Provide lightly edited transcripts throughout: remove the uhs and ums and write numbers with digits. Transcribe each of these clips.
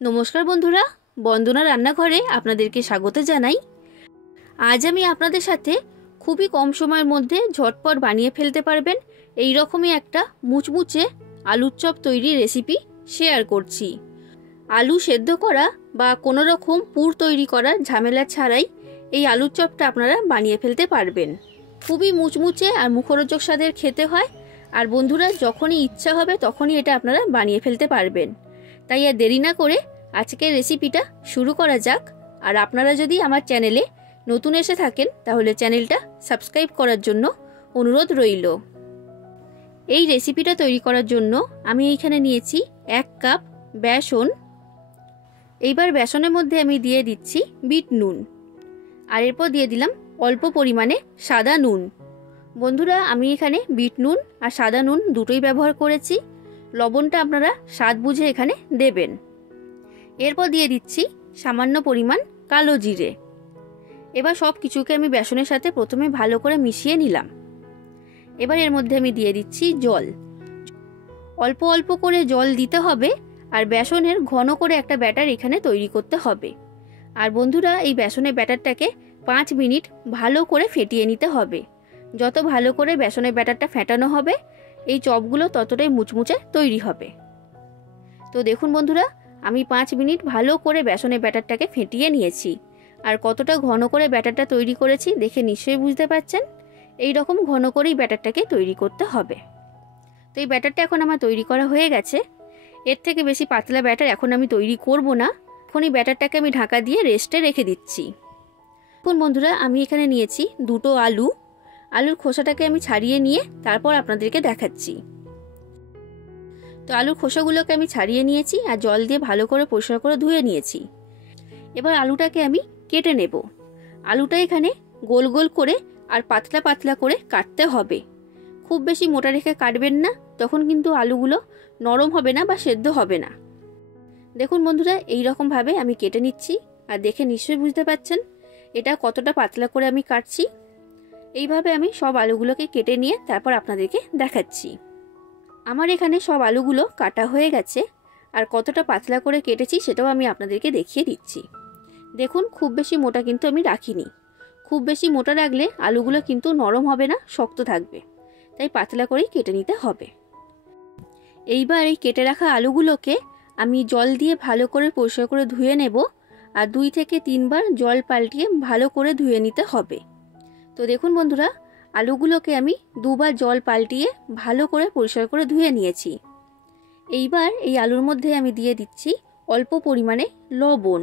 নমস্কার বন্ধুরা, বন্দনা রান্নাঘরে আপনাদেরকে স্বাগত জানাই। আজ আমি আপনাদের সাথে খুবই কম সময়ের মধ্যে ঝটপট বানিয়ে ফেলতে পারবেন এই রকমই একটা মুচমুচে আলুর চপ তৈরির রেসিপি শেয়ার করছি। আলু সেদ্ধ করা বা কোনো রকম পুর তৈরি করার ঝামেলা ছাড়াই এই আলুর চপটা আপনারা বানিয়ে ফেলতে পারবেন। খুবই মুচমুচে আর মুখরোচক স্বাদের খেতে হয়। আর বন্ধুরা, যখনই ইচ্ছা হবে তখনই এটা আপনারা বানিয়ে ফেলতে পারবেন। তাই আর দেরি না করে আজকের রেসিপিটা শুরু করা যাক। আর আপনারা যদি আমার চ্যানেলে নতুন এসে থাকেন তাহলে চ্যানেলটা সাবস্ক্রাইব করার জন্য অনুরোধ রইল। এই রেসিপিটা তৈরি করার জন্য আমি এইখানে নিয়েছি 1 কাপ বেসন। এইবার বেসনের মধ্যে আমি দিয়ে দিচ্ছি বিট নুন, আর এরপর দিয়ে দিলাম অল্প পরিমাণে সাদা নুন। বন্ধুরা, আমি এখানে বিট নুন আর সাদা নুন দুটোই ব্যবহার করেছি। লবণটা আপনারা স্বাদ বুঝে এখানে দেবেন। এরপর দিয়ে দিচ্ছি সামান্য পরিমাণ কালো জিরে। এবার সব কিছুকে আমি বেসনের সাথে প্রথমে ভালো করে মিশিয়ে নিলাম। এবার এর মধ্যে আমি দিয়ে দিচ্ছি জল। অল্প অল্প করে জল দিতে হবে, আর বেসনের ঘন করে একটা ব্যাটার এখানে তৈরি করতে হবে। আর বন্ধুরা, এই বেসনের ব্যাটারটাকে 5 মিনিট ভালো করে ফেটিয়ে নিতে হবে। যত ভালো করে বেসনের ব্যাটারটা ফেটানো হবে এই চপগুলো ততটাই মুচমুচে তৈরি হবে। তো দেখুন বন্ধুরা, আমি 5 মিনিট ভালো করে বেসনের ব্যাটারটাকে ফেটিয়ে নিয়েছি। আর কতটা ঘন করে ব্যাটারটা তৈরি করেছি দেখে নিশ্চয়ই বুঝতে পারছেন। এই রকম ঘন করেই ব্যাটারটাকে তৈরি করতে হবে। তো এই ব্যাটারটা এখন আমার তৈরি করা হয়ে গেছে। এর থেকে বেশি পাতলা ব্যাটার এখন আমি তৈরি করব না। এখন এই ব্যাটারটাকে আমি ঢাকা দিয়ে রেস্টে রেখে দিচ্ছি। এখন বন্ধুরা, আমি এখানে নিয়েছি 2টো আলু। আলুর খোসাটাকে আমি ছাড়িয়ে নিয়ে তারপর আপনাদেরকে দেখাচ্ছি। তো আলুর খোসাগুলোকে আমি ছাড়িয়ে নিয়েছি আর জল দিয়ে ভালো করে পরিষ্কার করে ধুয়ে নিয়েছি। এবার আলুটাকে আমি কেটে নেব। আলুটা এখানে গোল গোল করে আর পাতলা পাতলা করে কাটতে হবে। খুব বেশি মোটা রেখে কাটবেন না, তখন কিন্তু আলুগুলো নরম হবে না বা সেদ্ধ হবে না। দেখুন বন্ধুরা, এই রকম ভাবে আমি কেটে নিচ্ছি। আর দেখে নিশ্চয়ই বুঝতে পারছেন এটা কতটা পাতলা করে আমি কাটছি। এইভাবে আমি সব আলুগুলোকে কেটে নিয়ে তারপর আপনাদেরকে দেখাচ্ছি। আমার এখানে সব আলুগুলো কাটা হয়ে গেছে। আর কতটা পাতলা করে কেটেছি সেটাও আমি আপনাদেরকে দেখিয়ে দিচ্ছি। দেখুন, খুব বেশি মোটা কিন্তু আমি রাখিনি। খুব বেশি মোটা রাখলে আলুগুলো কিন্তু নরম হবে না, শক্ত থাকবে। তাই পাতলা করেই কেটে নিতে হবে। এইবার এই কেটে রাখা আলুগুলোকে আমি জল দিয়ে ভালো করে পরিষ্কার করে ধুয়ে নেব। আর 2 থেকে 3 বার জল পাল্টিয়ে ভালো করে ধুয়ে নিতে হবে। তো দেখুন বন্ধুরা, আলুগুলোকে আমি 2 বার জল পাল্টিয়ে ভালো করে পরিষ্কার করে ধুয়ে নিয়েছি। এইবার এই আলুর মধ্যে আমি দিয়ে দিচ্ছি অল্প পরিমাণে লবণ।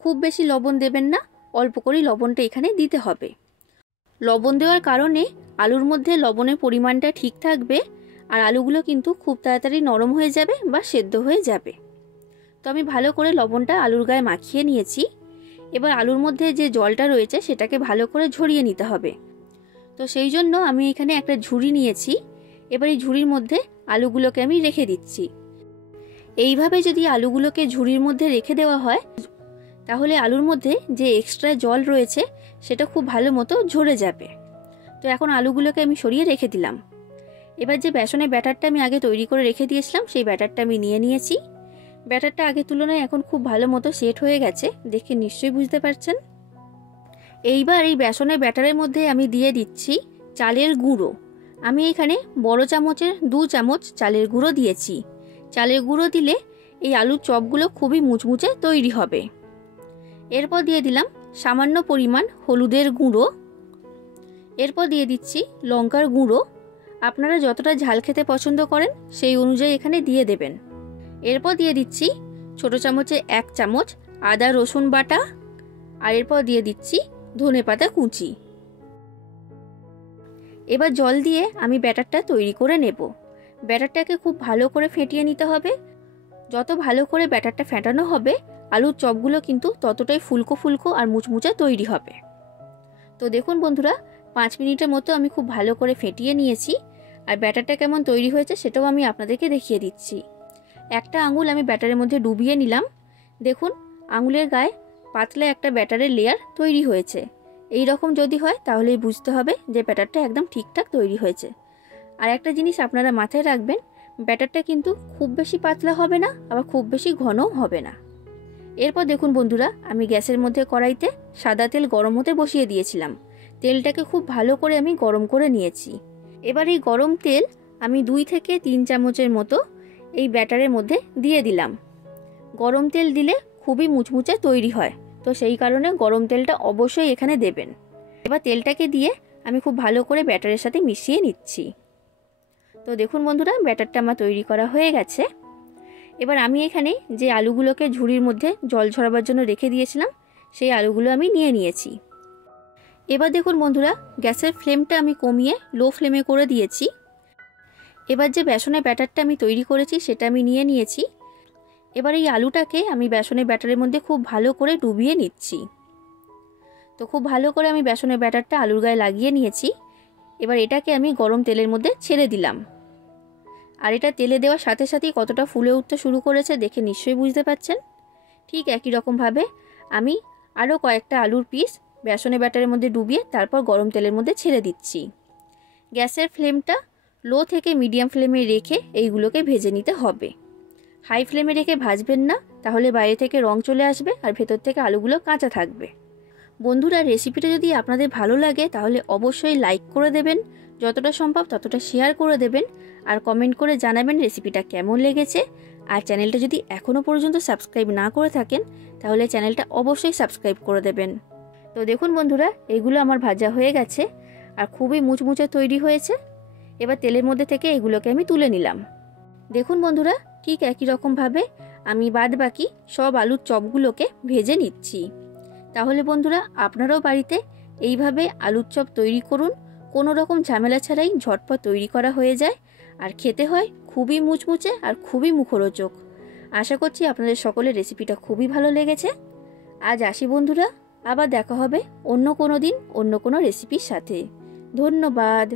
খুব বেশি লবণ দেবেন না, অল্প করেই লবণটা এখানে দিতে হবে। লবণ দেওয়ার কারণে আলুর মধ্যে লবণের পরিমাণটা ঠিক থাকবে। আর আলুগুলো কিন্তু খুব তাড়াতাড়ি নরম হয়ে যাবে বা সেদ্ধ হয়ে যাবে। তো আমি ভালো করে লবণটা আলুর গায়ে মাখিয়ে নিয়েছি। এবার আলুর মধ্যে যে জলটা রয়েছে সেটাকে ভালো করে ঝরিয়ে নিতে হবে। তো সেই জন্য আমি এখানে একটা ঝুড়ি নিয়েছি। এবার এই ঝুড়ির মধ্যে আলুগুলোকে আমি রেখে দিচ্ছি। এইভাবে যদি আলুগুলোকে ঝুড়ির মধ্যে রেখে দেওয়া হয় তাহলে আলুর মধ্যে যে এক্সট্রা জল রয়েছে সেটা খুব ভালো মতো ঝরে যাবে। তো এখন আলুগুলোকে আমি সরিয়ে রেখে দিলাম। এবার যে বেসনের ব্যাটারটা আমি আগে তৈরি করে রেখে দিয়েছিলাম সেই ব্যাটারটা আমি নিয়ে নিয়েছি। ব্যাটারটা আগের তুলনায় এখন খুব ভালো মতো সেট হয়ে গেছে, দেখে নিশ্চয়ই বুঝতে পারছেন। এইবার এই বেসনের ব্যাটারের মধ্যে আমি দিয়ে দিচ্ছি চালের গুঁড়ো। আমি এখানে বড় চামচের 2 চামচ চালের গুঁড়ো দিয়েছি। চালের গুঁড়ো দিলে এই আলুর চপগুলো খুবই মুচমুচে তৈরি হবে। এরপর দিয়ে দিলাম সামান্য পরিমাণ হলুদের গুঁড়ো। এরপর দিয়ে দিচ্ছি লঙ্কার গুঁড়ো। আপনারা যতটা ঝাল খেতে পছন্দ করেন সেই অনুযায়ী এখানে দিয়ে দেবেন। এরপর দিয়ে দিচ্ছি ছোট চামচে 1 চামচ আদা রসুন বাটা। আর এরপর দিয়ে দিচ্ছি ধনেপাতা কুচি। এবার জল দিয়ে আমি ব্যাটারটা তৈরি করে নেব। ব্যাটারটাকে খুব ভালো করে ফেটিয়ে নিতে হবে। যত ভালো করে ব্যাটারটা ফেটানো হবে আলুর চপগুলো কিন্তু ততটাই ফুলকো ফুলকো আর মুচমুচে তৈরি হবে। তো দেখুন বন্ধুরা, 5 মিনিটের মতো আমি খুব ভালো করে ফেটিয়ে নিয়েছি। আর ব্যাটারটা কেমন তৈরি হয়েছে সেটাও আমি আপনাদেরকে দেখিয়ে দিচ্ছি। একটা আঙুল আমি ব্যাটারের মধ্যে ডুবিয়ে নিলাম। দেখুন, আঙুলের গায়ে পাতলা একটা ব্যাটারের লেয়ার তৈরি হয়েছে। এই রকম যদি হয় তাহলেই বুঝতে হবে যে ব্যাটারটা একদম ঠিকঠাক তৈরি হয়েছে। আর একটা জিনিস আপনারা মাথায় রাখবেন, ব্যাটারটা কিন্তু খুব বেশি পাতলা হবে না, আবার খুব বেশি ঘনও হবে না। এরপর দেখুন বন্ধুরা, আমি গ্যাসের মধ্যে কড়াইতে সাদা তেল গরম হতে বসিয়ে দিয়েছিলাম। তেলটাকে খুব ভালো করে আমি গরম করে নিয়েছি। এবার এই গরম তেল আমি 2 থেকে 3 চামচের মতো এই ব্যাটারের মধ্যে দিয়ে দিলাম। গরম তেল দিলে খুবই মুচমুচে তৈরি হয়, তো সেই কারণে গরম তেলটা অবশ্যই এখানে দেবেন। এবার তেলটাকে দিয়ে আমি খুব ভালো করে ব্যাটারের সাথে মিশিয়ে নিচ্ছি। তো দেখুন বন্ধুরা, ব্যাটারটা আমার তৈরি করা হয়ে গেছে। এবার আমি এখানে যে আলুগুলোকে ঝুড়ির মধ্যে জল ঝরাবার জন্য রেখে দিয়েছিলাম, সেই আলুগুলো আমি নিয়ে নিয়েছি। এবার দেখুন বন্ধুরা, গ্যাসের ফ্লেমটা আমি কমিয়ে লো ফ্লেমে করে দিয়েছি। এবার যে বেসনের ব্যাটারটা আমি তৈরি করেছি সেটা আমি নিয়ে নিয়েছি। এবার এই আলুটাকে আমি বেসনের ব্যাটারের মধ্যে খুব ভালো করে ডুবিয়ে নিচ্ছি। তো খুব ভালো করে আমি বেসনের ব্যাটারটা আলুর গায়ে লাগিয়ে নিয়েছি। এবার এটাকে আমি গরম তেলের মধ্যে ছেড়ে দিলাম। আর এটা তেলে দেওয়ার সাথে সাথেই কতটা ফুলে উঠতে শুরু করেছে দেখে নিশ্চয়ই বুঝতে পারছেন। ঠিক একই রকমভাবে আমি আরও কয়েকটা আলুর পিস বেসনের ব্যাটারের মধ্যে ডুবিয়ে তারপর গরম তেলের মধ্যে ছেড়ে দিচ্ছি। গ্যাসের ফ্লেমটা লো থেকে মিডিয়াম ফ্লেমে রেখে এইগুলোকে ভেজে নিতে হবে। হাই ফ্লেমে রেখে ভাজবেন না, তাহলে বাইরে থেকে রং চলে আসবে আর ভেতর থেকে আলুগুলো কাঁচা থাকবে। বন্ধুরা, রেসিপিটা যদি আপনাদের ভালো লাগে তাহলে অবশ্যই লাইক করে দেবেন, যতটা সম্ভব ততটা শেয়ার করে দেবেন, আর কমেন্ট করে জানাবেন রেসিপিটা কেমন লেগেছে। আর চ্যানেলটা যদি এখনও পর্যন্ত সাবস্ক্রাইব না করে থাকেন তাহলে চ্যানেলটা অবশ্যই সাবস্ক্রাইব করে দেবেন। তো দেখুন বন্ধুরা, এগুলো আমার ভাজা হয়ে গেছে আর খুবই মুচমুচে তৈরি হয়েছে। এবার তেলের মধ্যে থেকে এগুলোকে আমি তুলে নিলাম। দেখুন বন্ধুরা, ঠিক একই রকমভাবে আমি বাদ বাকি সব আলুর চপগুলোকে ভেজে নিচ্ছি। তাহলে বন্ধুরা, আপনারাও বাড়িতে এইভাবে আলুর চপ তৈরি করুন। কোনো রকম ঝামেলা ছাড়াই ঝটপট তৈরি করা হয়ে যায় আর খেতে হয় খুবই মুচমুচে আর খুবই মুখরোচক। আশা করছি আপনাদের সকলের রেসিপিটা খুবই ভালো লেগেছে। আজ আসি বন্ধুরা, আবার দেখা হবে অন্য কোনো দিন অন্য কোনো রেসিপির সাথে। ধন্যবাদ।